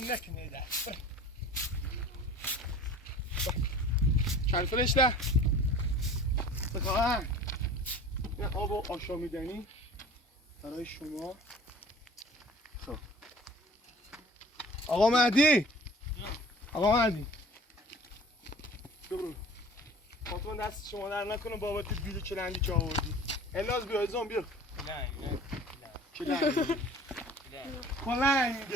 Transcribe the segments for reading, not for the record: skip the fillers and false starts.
آروم نکنه در کلفرشته بخواهن این آب آشامیدنی برای شما. خب آقا مهدی برو فاطمه دست شما در نکنه بابت بیل چلنگی چه آوردی. الناز بیا ازام بیا چلنگ آقا مهدی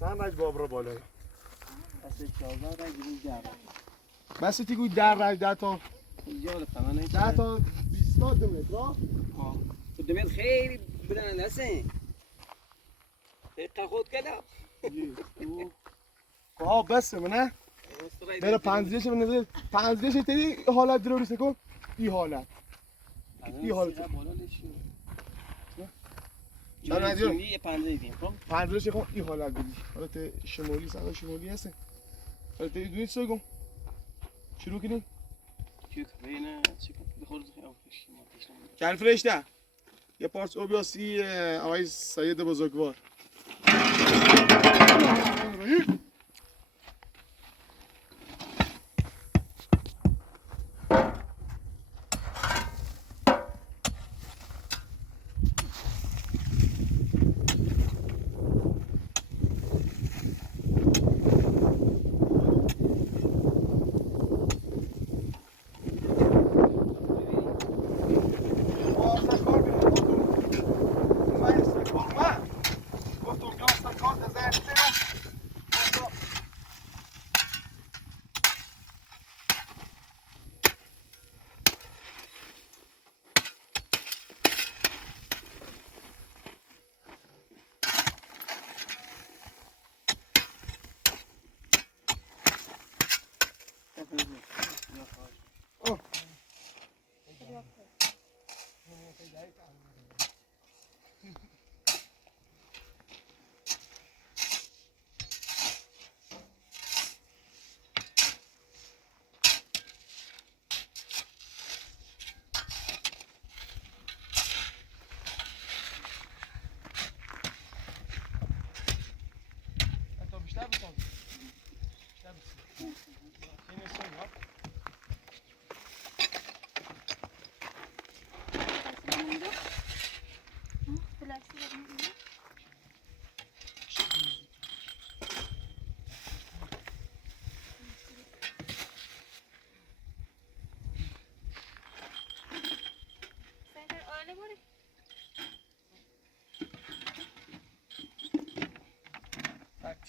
چند رج باب را بالا بس تیگوی در رج ده تا 20 متر را دمت خیلی بلند هستن دقیقه خود کلا ها بس منه بره پنجرش بنده پنجرش تری حالت رو رسه کن این حالت چرا ندیرم یه پنجره دیم خب پنجرش کن این حالت بدی حالت شمالی سر شمالی هسته حالت دوید سوگم شروع کنیم بینه چیکار بخورد خیام کل فرشته یه پارچ اوبیاسی آقای سید بزرگوار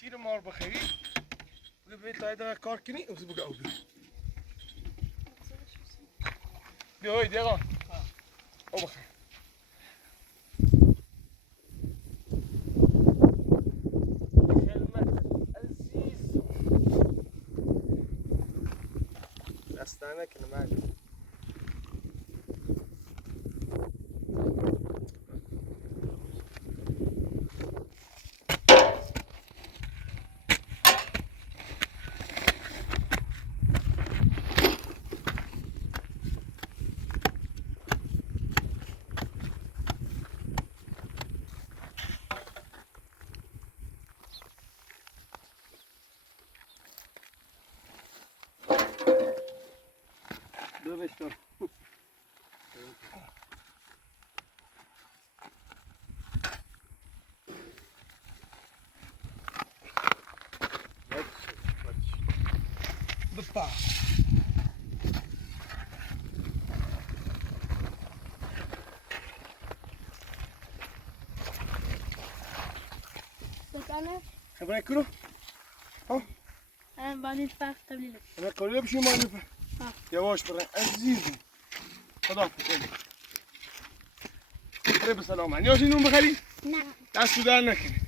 تیر مار بخیری بگه بیت لای دقیقه کار کنی او بگه او بیا های دیگه او بخیر عزیز دستانه کنه مجموع بشتر بپا خبره کرو ها بعدين فرق تبليل انا قولي بشي ما نفع يواش برا عزيزي خدا قريب السلام عليكم يوشي نوم بخلي نعم تاع السودان نكني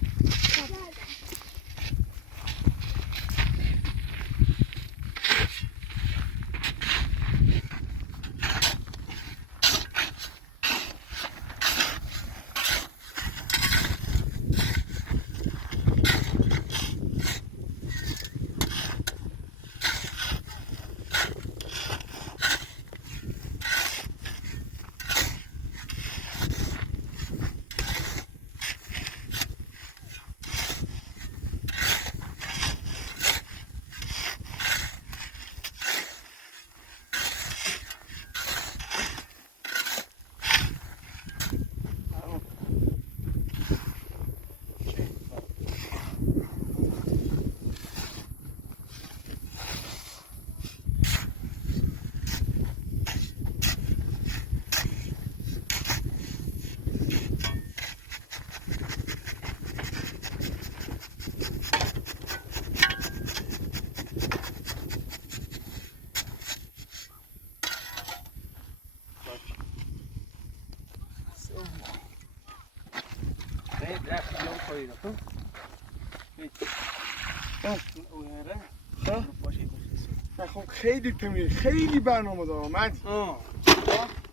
نه خب خیلی تمیه، خیلی برنامه دارم مدی.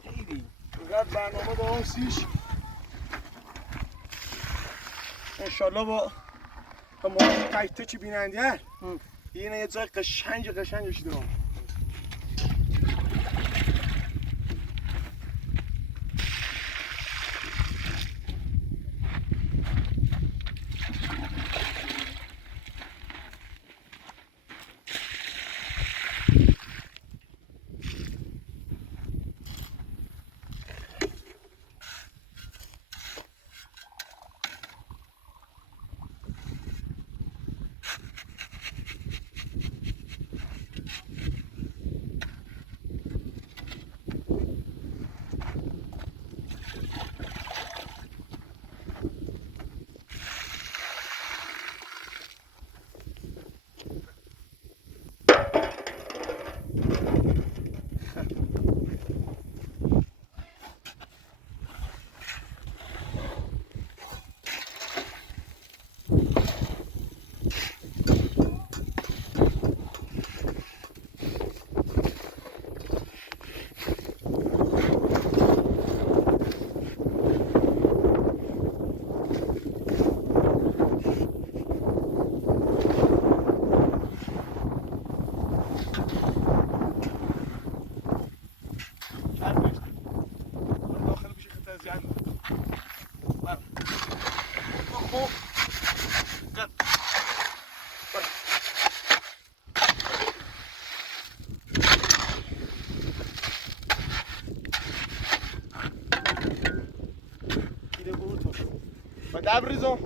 خیلی اینقدر برنامه دارم سیش. انشالله با ما تایته چی بیننده اینه یه جای قشنگ بشیدم. Dabrizon.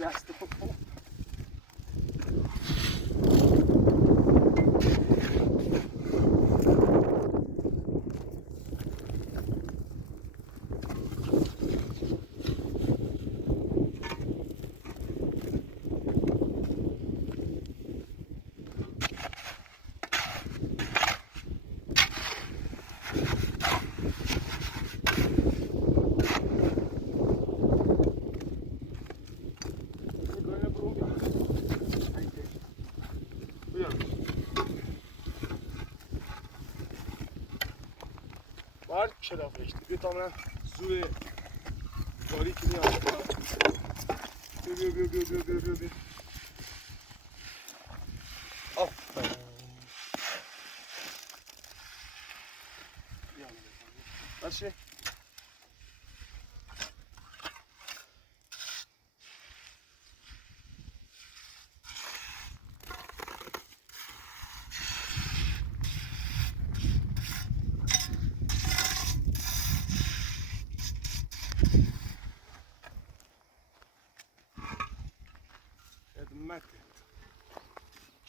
دست چرا فرشته بیا تا من زور باری که میاد بیا آفرین باشه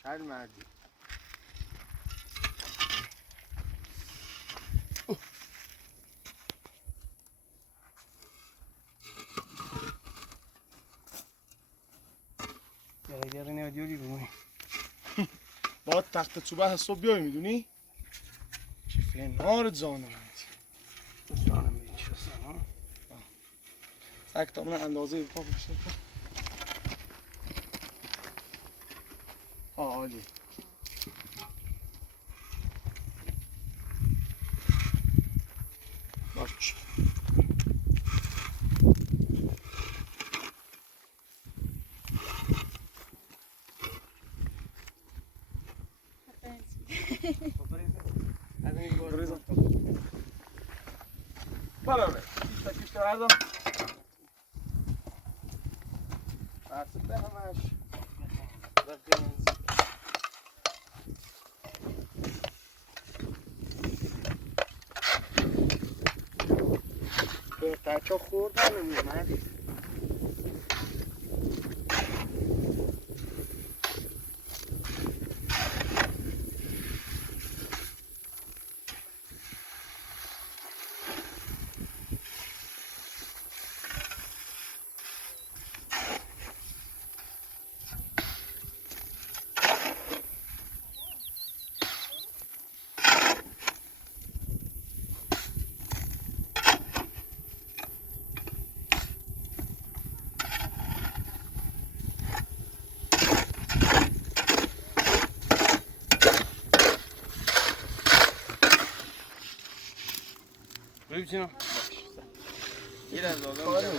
چل مردی گره نمیدیوری بمونی باید تخت صبح صبح بیایی میدونی؟ چه فنارت زانم زانم میدی چه سن یک تا من اندازه پا بشه. عالی. باش. Parole, kiste verdim. Artık be hemen. بهتر چه خوردن نمیدونم. ببینم. یه لحظه آدم.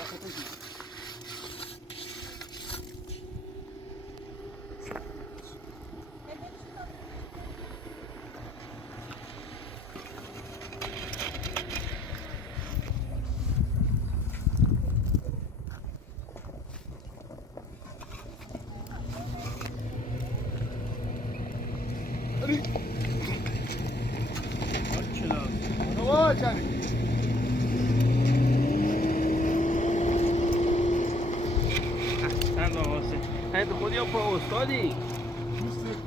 خودی ها پا استادی دوست دارم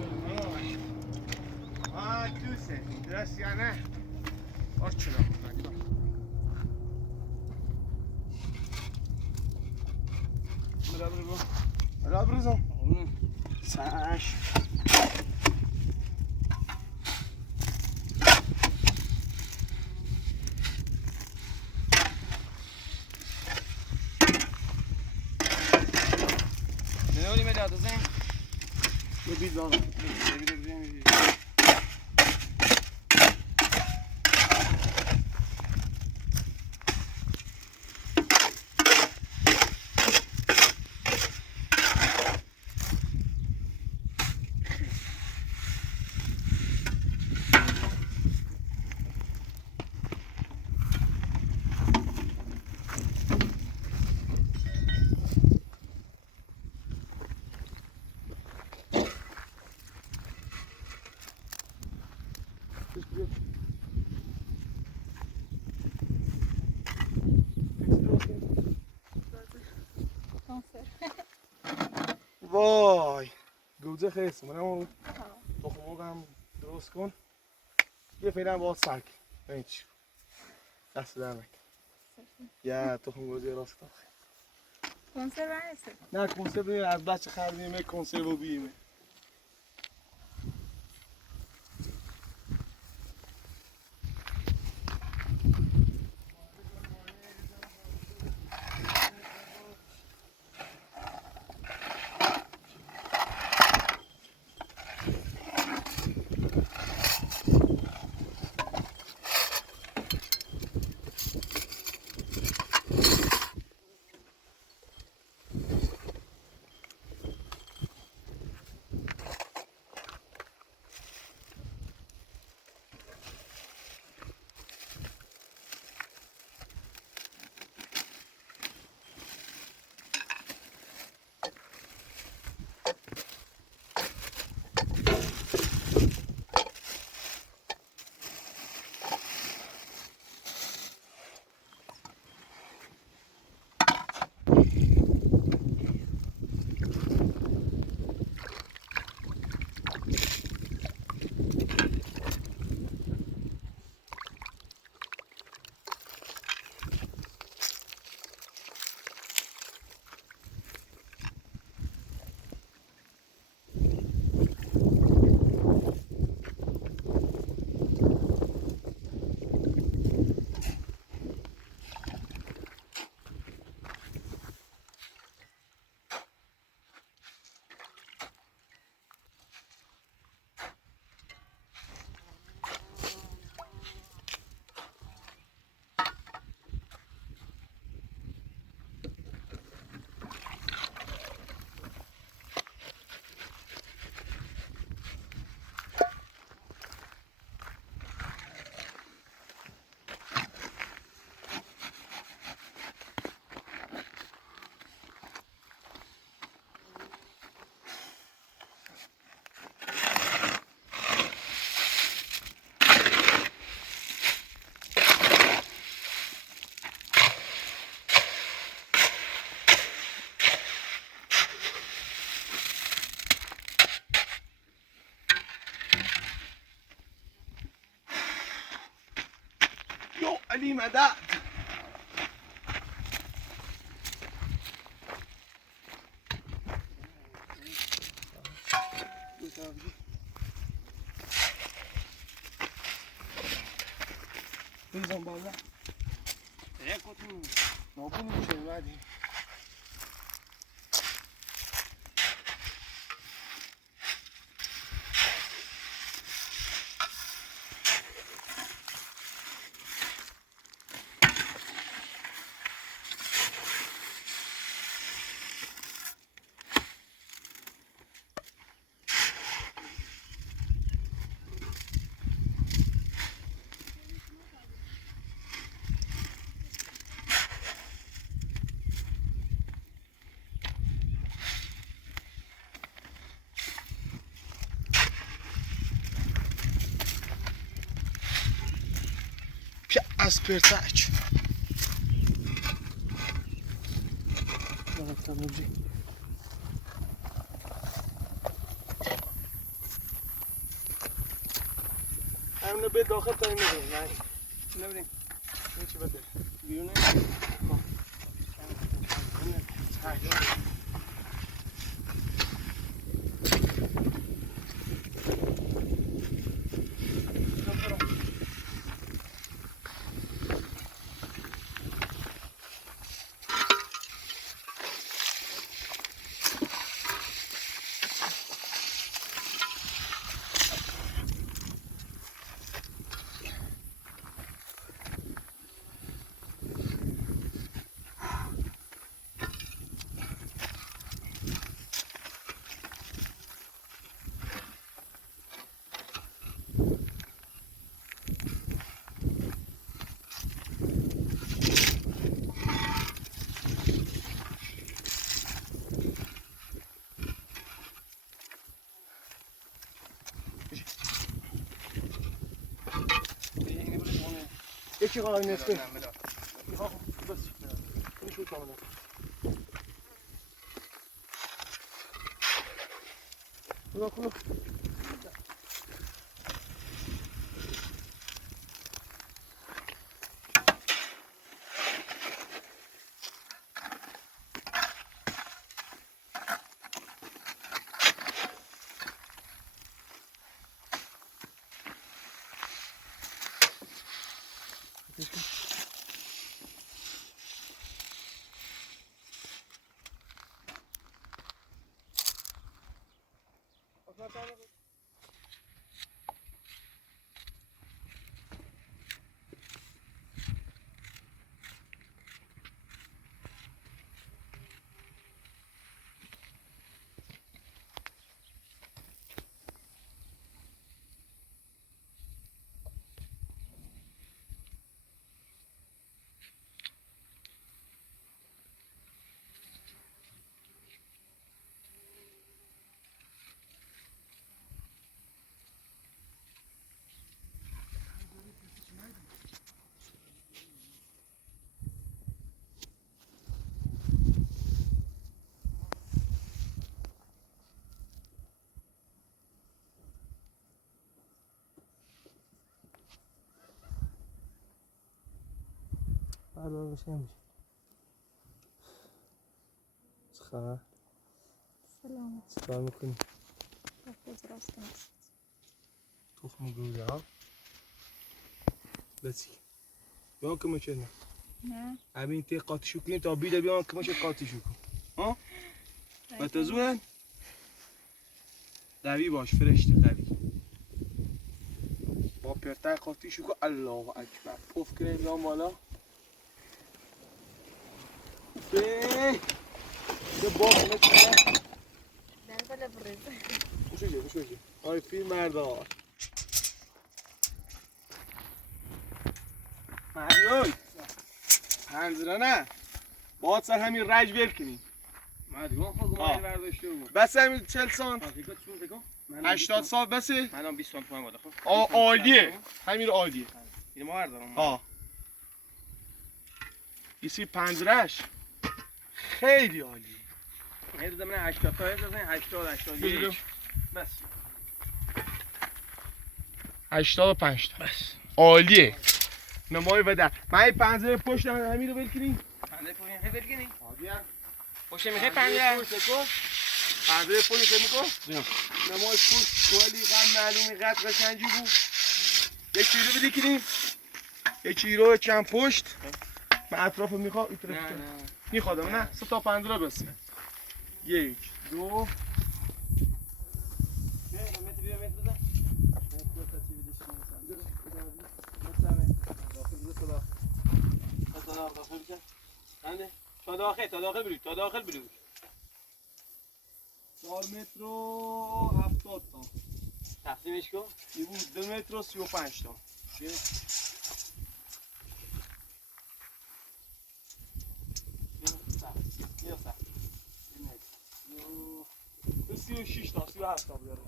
دوست دارم درست یا نه آرچه دارم مرا بریزم ساش نوری مداد زن یه بید دارم وای گوجه خیست منم اون تخم هم درست کن یه فعلا با سگ ببین چی دست در نکن یا تخم گوجه راست کن کنسرو هست. نه کنسرو از بچه خریدیم کنسرو بیمه علی مدد. میزن بالا. رکوتون. نابونی چه اومدیم. از پرتک همینو به داخل تا این میدونیم چی نبریم؟ این چی بده بیرونه؟ یکی قایم نسبه بس این شو کاملا خدا بردار بشه نمیشه چه خبر؟ سلامت. چیکار میکنی؟ با خود راست نیست. تخم گوزه ها بسی بیان که مچه نه نه همین تی قاطی شو کنی تا بیده بیان که مچه قاطی شو کن ها؟ بتزونن؟ قوی باش فرشتی قوی با پرتای قاطی شو کن الله اکبر پف کنه اینا بالا به باغ همه چیزا در بالا بریزه. بشوجه آی فیلم مردار مهدیوی پنزره نه باید سر همین رج ول کنی مدیون خود گمانی برداشته بود. بس همین 40 سانت فکر چون فکر 80 سانت بسه منم 20 سانت تومن بود خب. عالیه همین رو عالیه اینو ما بردارم. ها ایسی پنزرهش خیلی عالیه هر من 80 تا هست 80 81 بس 85 تا بس عالیه نمای و در من این پنجره پشت همین رو بلکنی پنجره پشت میخوای بلکنی؟ آدیا پشت میخوای پنجره؟ پنجره پشت میکن نمای پشت کلی قد معلومی قد قشنگی بود یک کیلو بلکنی یک کیلو چند پشت من اطراف میخوام نه میخوادم نه 3 تا پنجره بس 1 2 تا داخل برو 4 متر و 70 تا تقسیمش کن این بود 2 متر و 35 تا به 36 تا 37 تا بیاره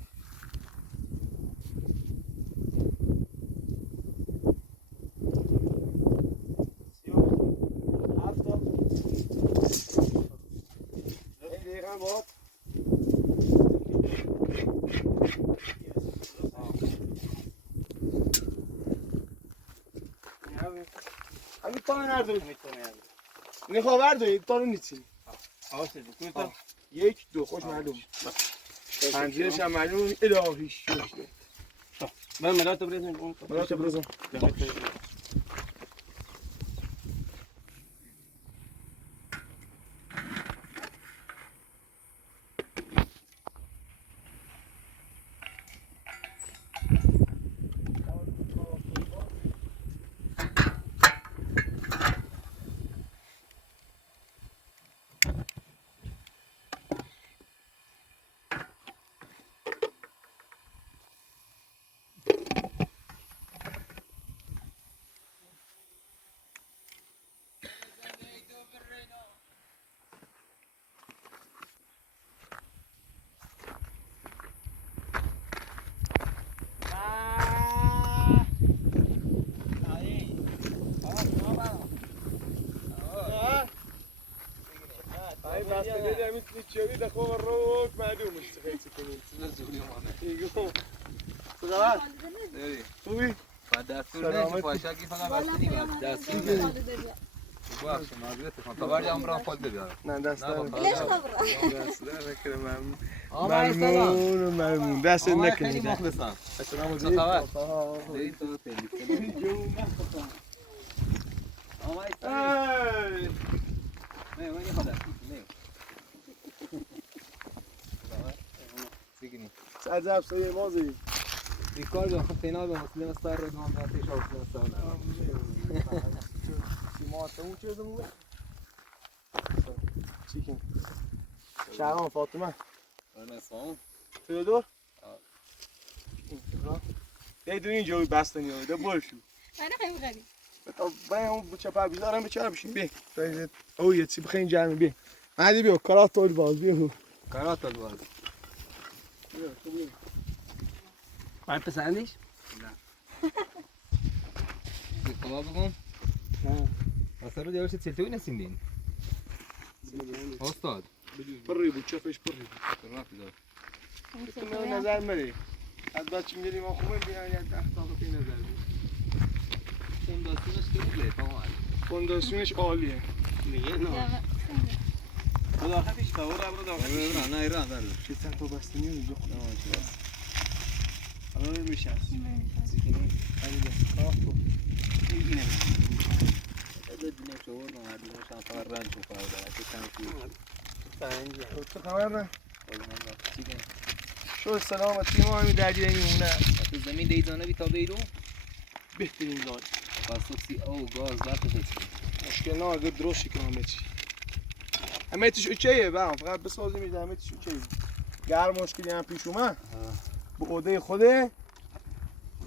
همین تا نرداریم میخواه بردارید تا رو نیچین یک دو خوش معلوم پنجرش هم معلوم الهیش شکره من ملاتو برزن ملاتو برزن چیوی دخواه روک معلوم اشتغیل کنید سلامت خوبی؟ دستور پاشکی فقط بستنی دستور باشه معذرت میخوام تا بعد عمرم خود بیارم نه دست ليش خبره؟ دست نکنه ممنون دست نکنه خیلی مخلصم السلام چه خبر؟ علیکم عجب سوی مازی بیکار جان خب تینا به مسلم سر رو نام داتش مسلم سر ما اون چه دمو چیکن شهرام فاطمه انا سام تودور یه دونی جوی بستنی ده برشو انا خیلی غریب تا باید اون بچه پا بیدارم بچه بشین بی او یه چی بخین جرمی بی مهدی بیو کارات تول باز بیو کارات الواز من پسندیش؟ نه bir kova بگم اصلا رو دیوشت سلتوی نسیندین استاد پری بود چفش پری رفت داد تو نظر مری از بچه میگیری ما خوبه بیان یه 10 تا پی نظر بید فونداسیونش که بوده تمام فونداسیونش عالیه میگه نه خدا آخرش فور رو داخل نه ایران داره چه چند تا بستنی رو اینجا خدا الان میشه سیکنی خیلی کار تو اینه دینه شور نه دیگه شام فقط رنج می‌خوره چه تو خبر نه سیکنی شو سلامتی ما همین درگیر میمونه تو زمین دیدانه بی تا بیرو بهترین دار خاصی او گاز وقت مشکل نه اگه درست کنم همه چی همه چیش اوکیه برام فقط بسازیم میده همه چیش اوکیه گرم مشکلی هم پیش اومد به عهده خوده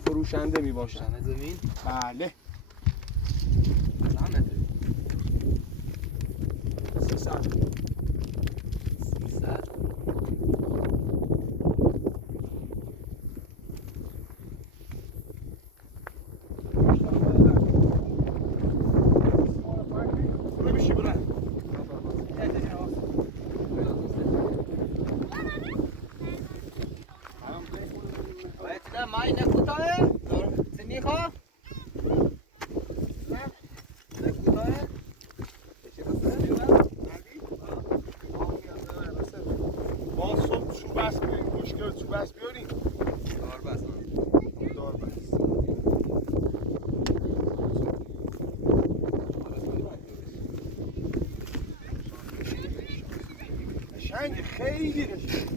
فروشنده میباشه زمین بله چند متر 300 بس بیاریم دار بس دار بس قشنگ خیلی قشنگ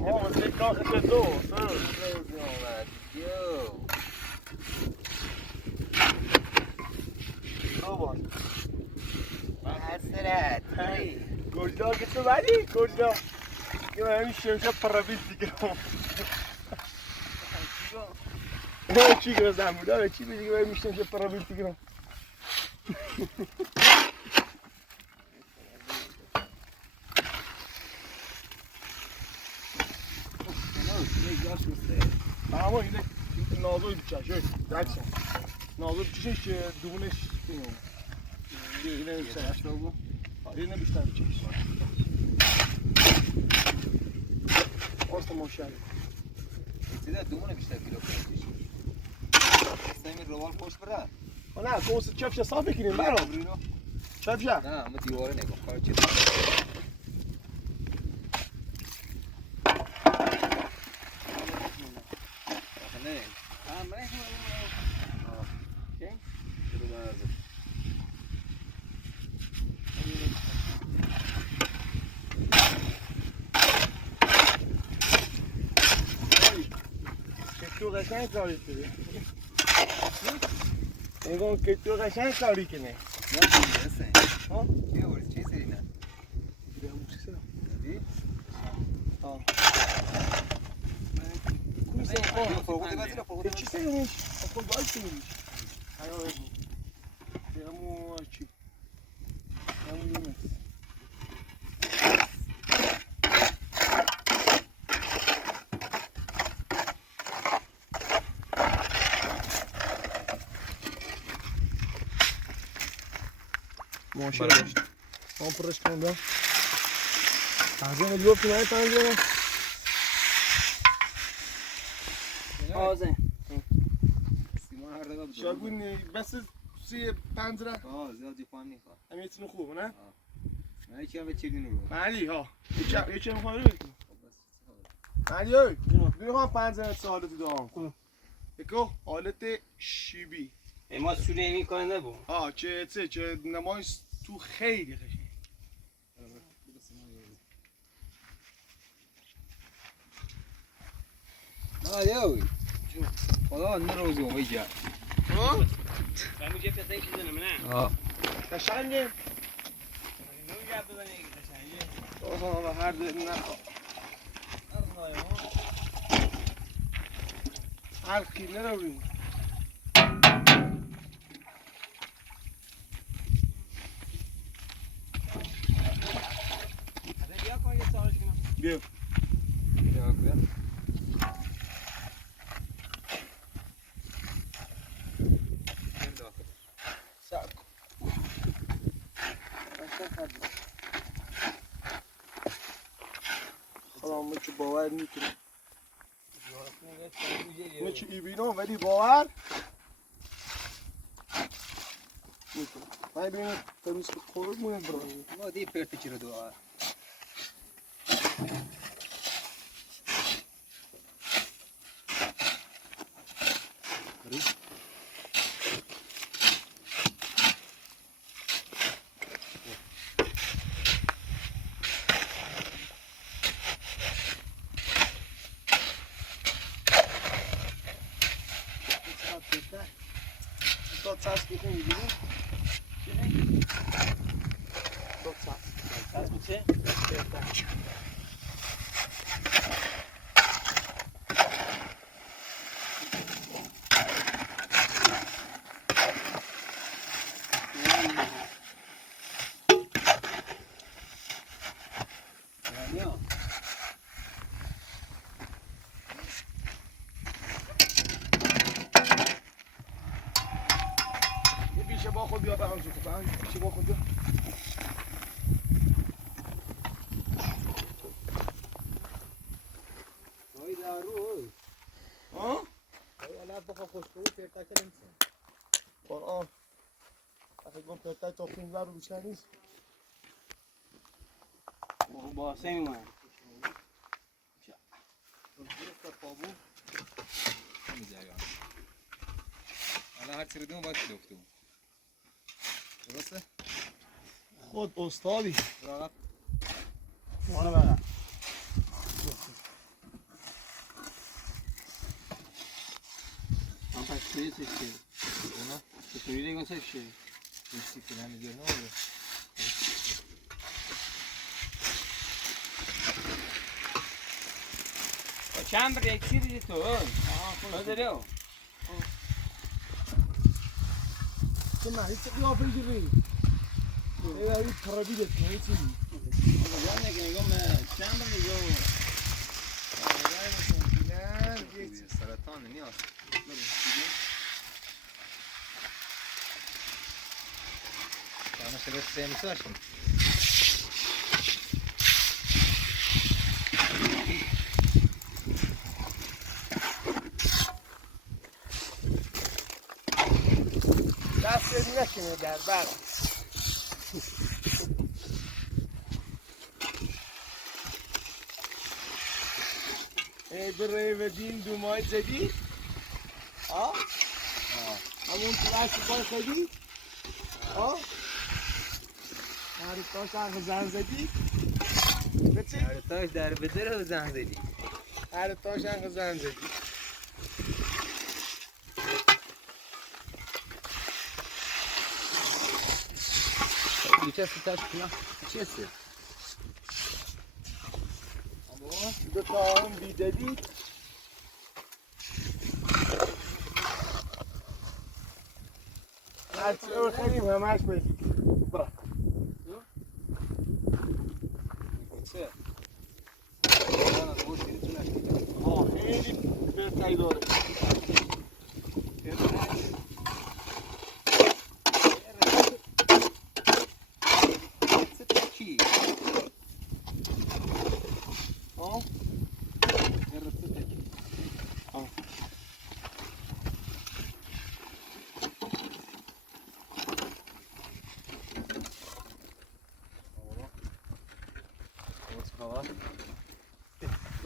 واسه کاخت دو گوجدار که تو بدی گوجدار که من همین شمشه پرابیل دیگرم نه چی که بزن بوده چی بیدی که من همین شمشه پرابیل دیگرم اما اینه نازوی بیچه شوی درکشن نازوی بیچهش دومونش بینیم اینه بیشتر اینه بیشتر بیچهش آستا ماشاءالله سیده دومونه بیشتر کیلو کنیش سیمی روال خوش بره نه کوس چفش صاف بکنیم برام چفش نه اما دیواره نگاه کار چیز تو قشنگ کاری کنی نگاه که تو قشنگ کاری کنی نه دیگه ها؟ چیه بوری چی سری نه؟ دیگه همون چی سرم دی؟ ها کوی سرم فوقوده چی سرمش؟ خود باید سرمش هیا بگو دیگه همون چی؟ همون نیمه ماشاءالله هم پرش کردم از این گفت نه پنجره آزه سیمان هر دقیقه شاگون بس سی پنجره زیادی پان نیخواه همین تنو خوب نه نه یکی هم به چیلی نورو مالی ها یکی هم خواهی بکنم مالی های بیرون پنجره سالتی دارم بکو حالت شیبی ما سوره میکنه نبود چه نمایش تو خیلی قشنگ نه دیوی خدا نروزو ویجا همون جه پسایی که زنم نه قشنگه نو گرد دادن یکی قشنگه آها هر ده نخوا حلقی نرویم بیا کن یه سالش کنم بیا خدا که باور میکنه چه ایبینم ولی باور میکنه من ببینم تمیز که خورد مونه برای ما دی پرتی چی رو دوار داد ساس بکن میگیری داد ساس از بچه بیشه با خود بیا به همزو کن بیشه با خود بیا دایی دارو ها؟ دایی بخوا خوش بود پرتکل نمی‌سن. قرآن وقتی گفت پرتک تا 15 رو بیشتر نیست. باسه میمونه درست پابو نمی‌جایم. الان هر چی رو دیدم باید دکتم. درسته؟ خود استادی. راحت. مانو بقى من پس توی سشتی اونا چطوری دیگه سشتی دوستی که نمی‌گه نه. چند بر یک چیزی تو نداری چه نه هیچ قیافه گیری. این پرابی دست نه چی. جان نگم چند بر نگم نه سرطان نیاز. اما شده سیمساشیم. دست نکنه در بر. بره و دین دو ماه زدی؟ آه؟ همون تو بار خودی؟ آه؟ هر تاش هم زن زدی؟ بچه؟ هر تاش در بدر رو زن زدی. هر تاش هم زن زدی. Dice asta taci până ce este? دو تا هم بیدادی هرچی رو خیلیم همش بگی برا Ce? Ana nu știu ce ne-a آه خیلی برتایی داره آه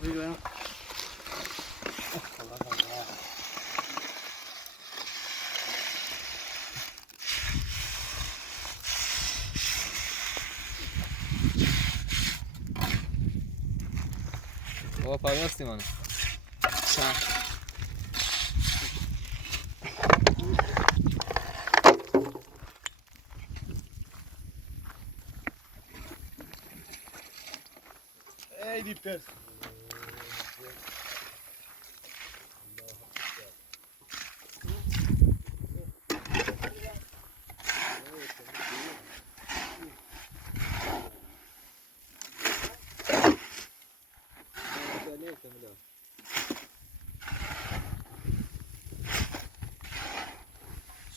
بگم Baba pagasti mano. خیلی پس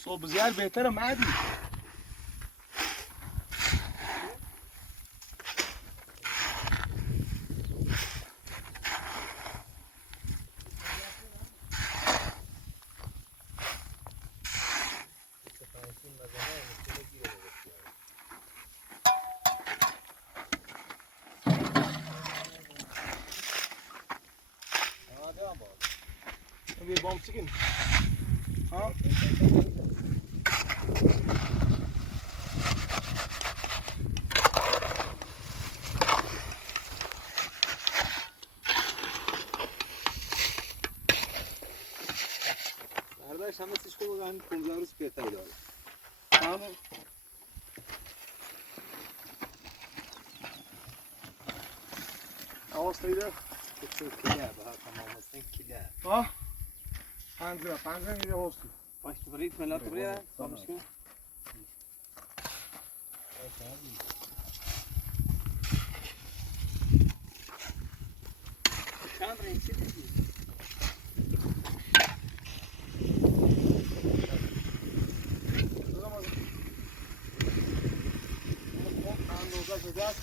صبح زیاد بهتره مدی bir bomb chicken. Ha? Kardeş همه چیز خوبه من 15 روز بهتر داره. Tamam. Ağustos'ta Çok kile به تمام هستن کله. ha? Panzira میره Ağustos. باش برید ملات برید خاموش کن چند رنگ چیزی اندازه شده است.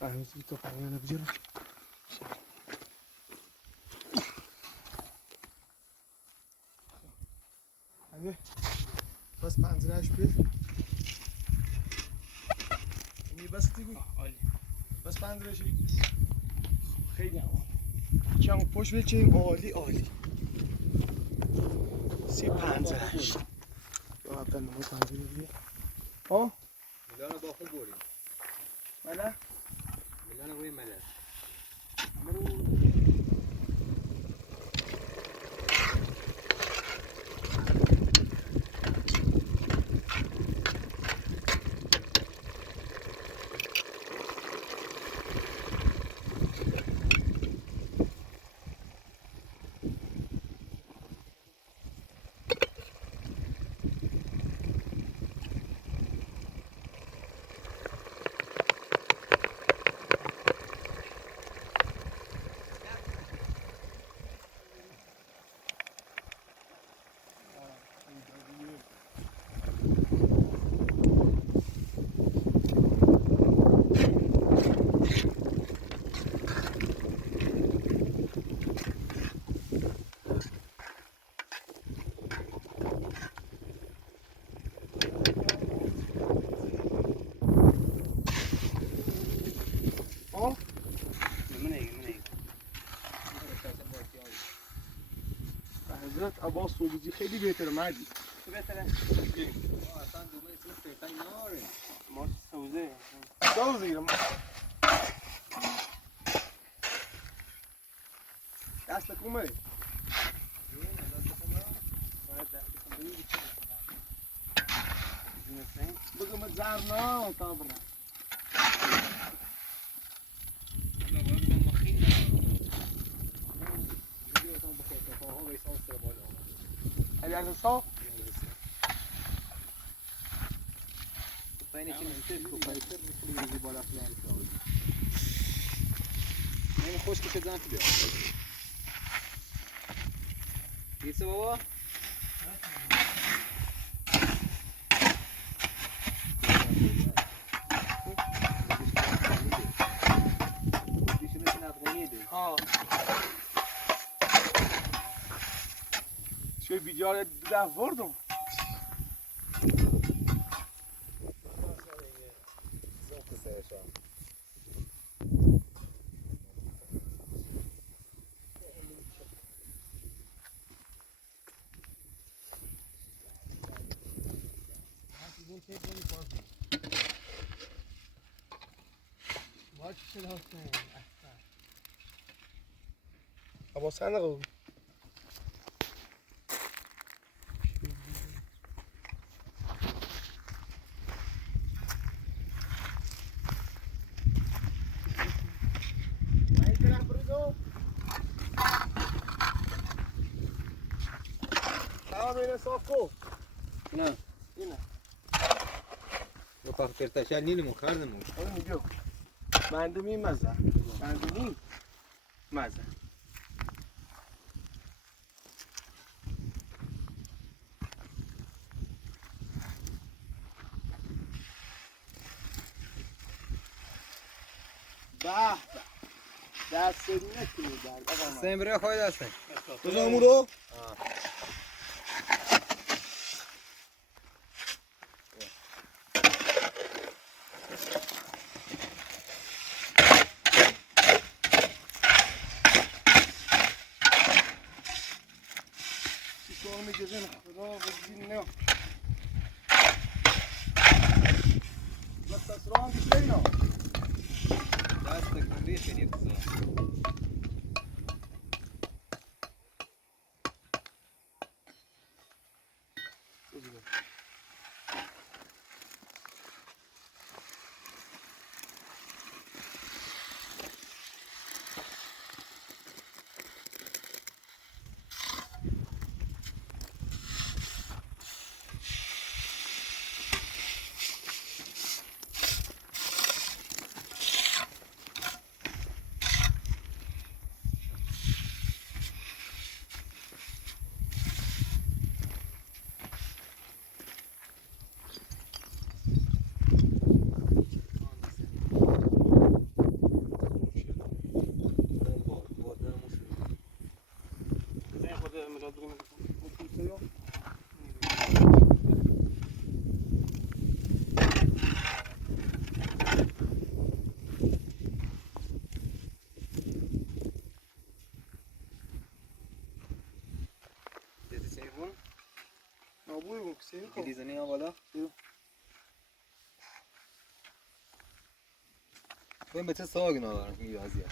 هنوز تو پنیر نبیجرم هنگه بس پنزرهش بیر اینی بس دیگو عالی. بس پنزرهش خیلی عالی کم پشت بچیم عالی عالی 35 یا اول نمو پنزره بیه ها میلان با خود بریم مله میلان روی مله حضرت عباس سوگوزی خیلی بهتره مردی چه بهتره؟ اصلا دومه اسم فرتن ناره ما سوزه. سوزی دست کمه بگم زر نه تا برم اگر صاف فاینی چی میشه تو فایتر میتونی بالا فلان کنی من خوش که شدن تو بیست بابا چه بیجاره ده وردم ابا صندوق صاف کو نه اینه و فاکر تاشا نیلمو خردمو اون میگه بندمی مزه بندمی مزه به دست نکنید در سمبره خواهد هستن بزنمون رو میگذین خدا بزین نه بس اسران بیشترینا دست کنده خیلی بزن بریزنی ها بالا Ben bete sağa gün olarak iyi az ya.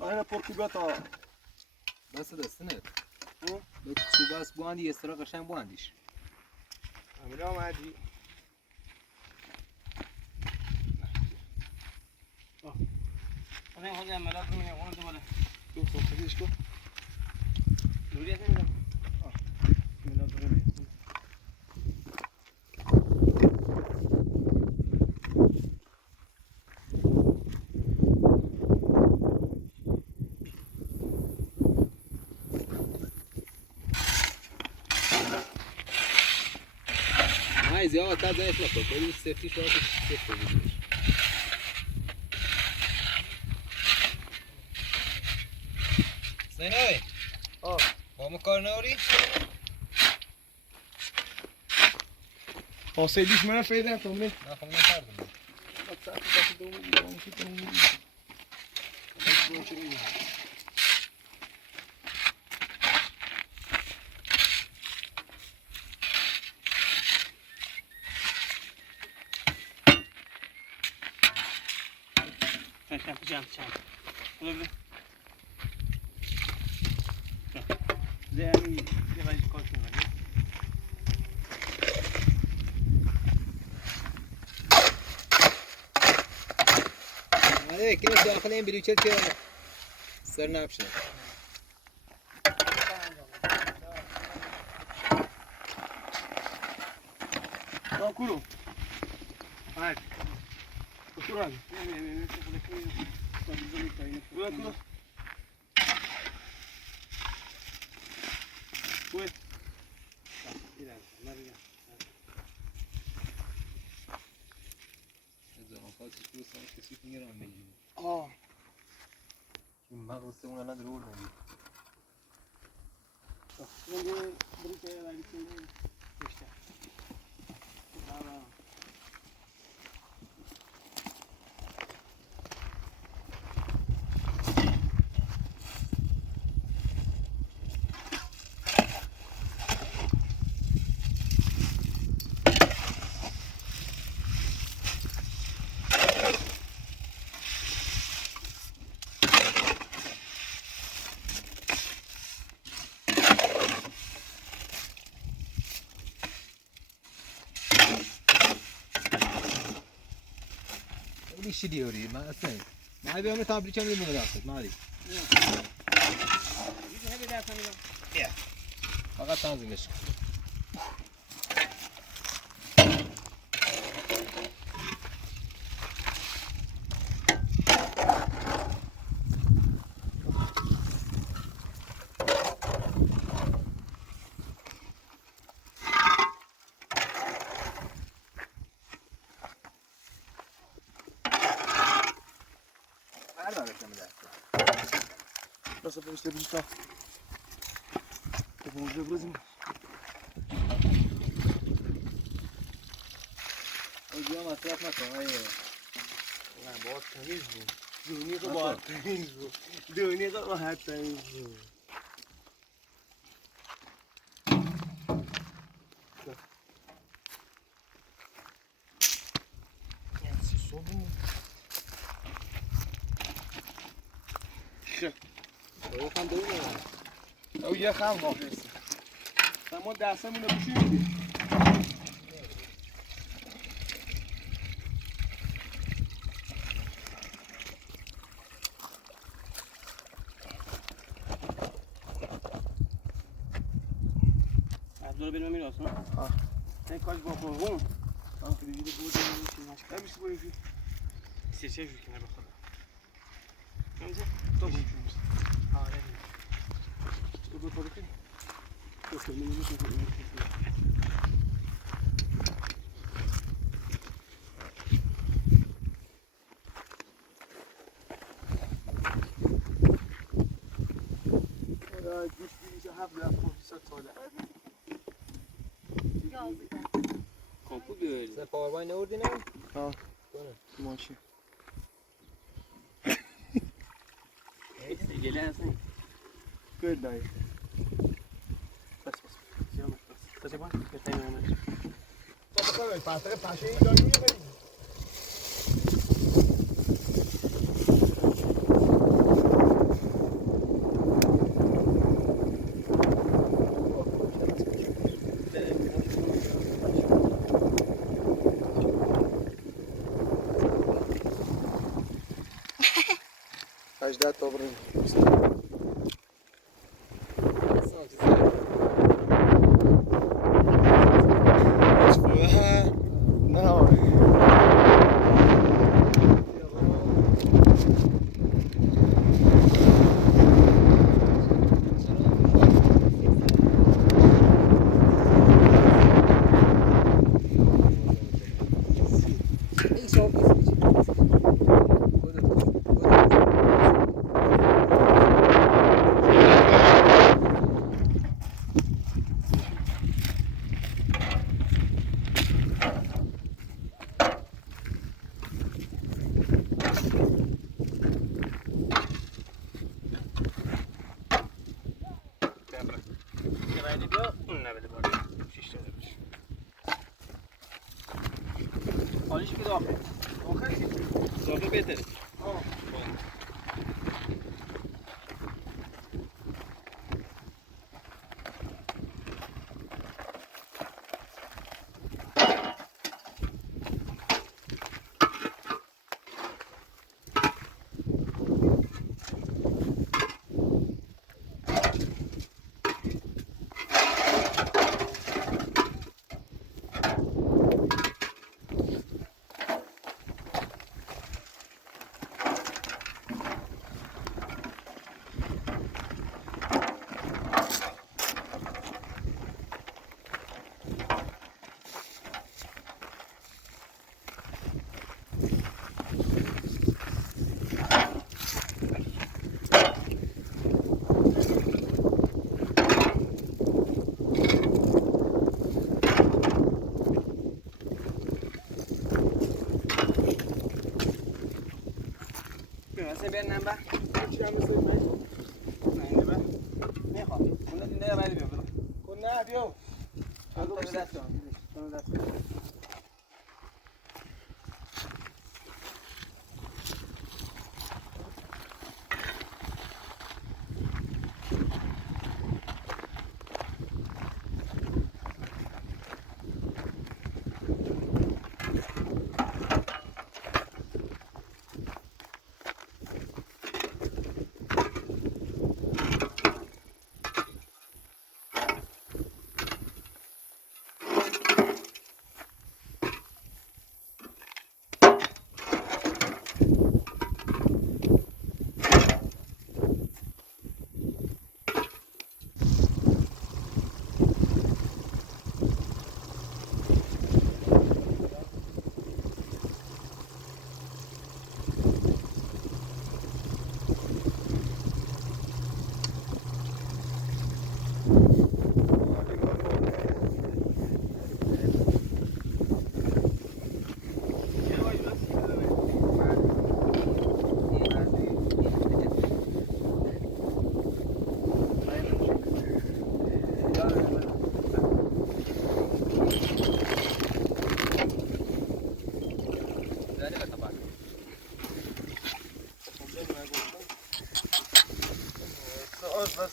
Aynen Portugal'da. Nasıl desene? Bete çubas bu andi yestra kaşan bu andiş. Amına madi. اون خود عملا رو میگه اون دوباره تو خودش کو. دوری هست میگم میلا دوره. Hayır ya ta da etme bak. Böyle sefti şu an sefti. Sen ne? با کار نوری؟ حاصلیش من فایده نکنم. نه خب نکردم. جمع زیادی یه ولی کار کنم. آره که داخل این بلیچه که سر نبشه. کورو. های. کورو. نه کورو. Pues, mira, María. زمان خواستش بود سان کسی میگیرم میگیم. این مغز اون الان رو نمیگیم. Şimdi buraya verdik işte. Tamam. چی دیوری؟ من اصلا ما بیام تابلو چه میمونه داخل مالی. فقط تنظیمش کن. Просто просто бежать. Это уже вроде. اونجا مصرف نکن نه باید تمیز بود. دونی تو باید تمیز بود. دونی تو باید تمیز بود. او یه خم واقعی ما دستمون رو بشیم دور بریم میراث ها نه کاش با قربون که دیگه بود نمیشه نمیشه بگی چه جو کنه به خدا اینجا تو بود آره تو به خدا کنی تو که نمیشه گوش بیمیزه هفت لفت پروفیسر تاله کامپو بیاری سر پاور بای نوردی نه؟ ها ماشین گله هست نه Good night. پاتقه چه باید؟ بهترین اونش. پاتقه پاشه این داری میبریم. اجداد تا بریم. حالیش که داخل داخل بهتره Saya biar nambah.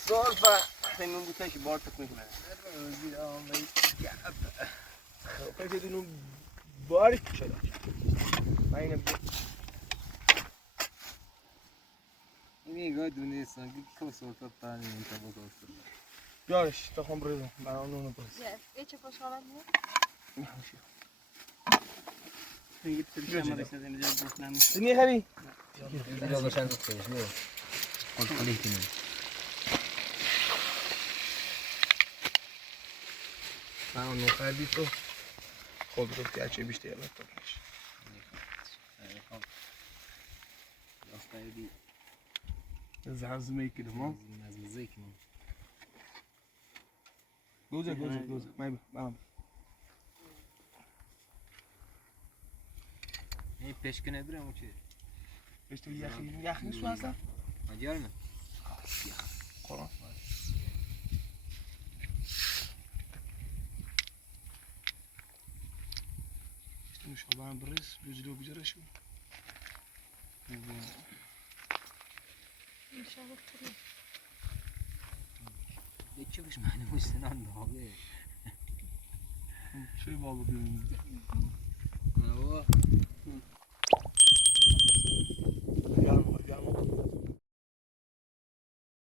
Solva. Tengo un gusto de bordo com isso. خب بدون باریک شده. اینم نگاه دونستان که کسورتا پانی میشه با کسور. بیارش تا خم بریدم. من اونو باز. یه چه خوشحالم بود. میشه. میگه تریشم ما رسیدیم اینجا گفتم. دنی هری. اینجا گوشن گفتش نه. کنترلی کنیم. من اونو خریدی تو. خود گفتی هرچی بیشتر یادت باشه. Остаёби. زمزمه کنم ها. زمزمه کنم. گوزه. من. این پشکنه برم چی؟ پشت یخنی سو هستم. ماجر نه. قرآن. Ben برس بجلو بجرشو İnşallah duruyor. Geçiyormuş benim üstüne abi. şey bağlı diyorum. O